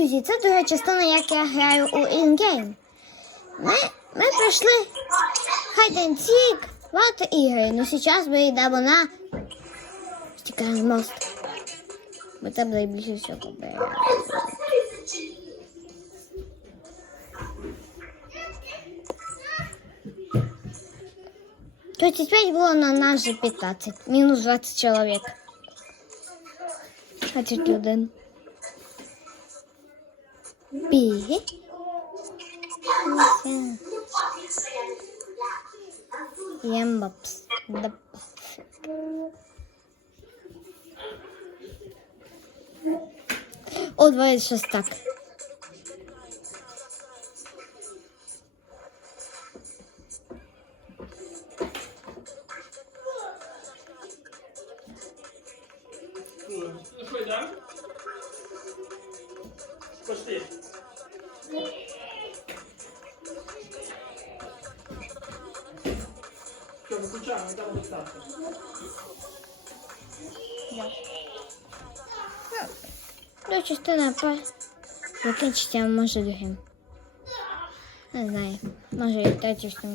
Друзі, це друга частина, як я граю у InGame. Ми, ми пройшли Seek, багато ігри. Ну зараз ми йдемо на стікальний мост. Бо це найбільше всього бере. Тридцать пять было на нас же 15. Минус 20 человек. Один. Пі. Ємбапс. О, 26 так. Ну що, виключаємо, йдемо до. Ну, частина по закінчиться, може другим. Не знаю. Може і третій, що